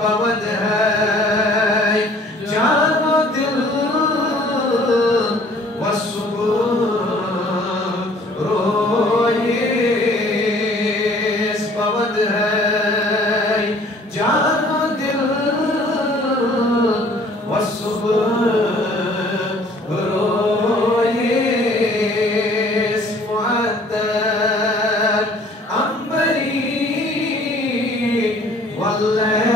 पवद है जानो दिल वसुबह रोए पवद है जानो दिल वसुबह रोए मुअत्तर अंबरी वल्लैल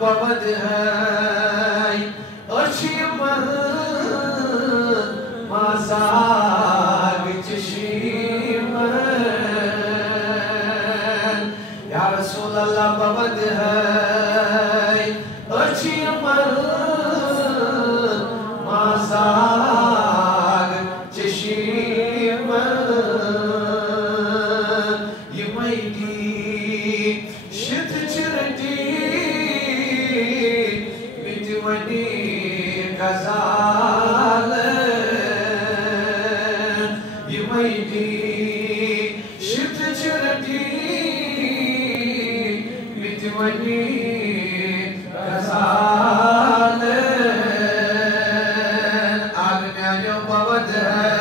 पवद है अर्शिमन मासाग चशीमन या रसूल अल्लाह पवद है अर्शिमन मासाग चशीमन ये मैदी शित चिरटी Wani Gazal Yumaydi Shift Chirati Mitwani Gazal Agnya Pavad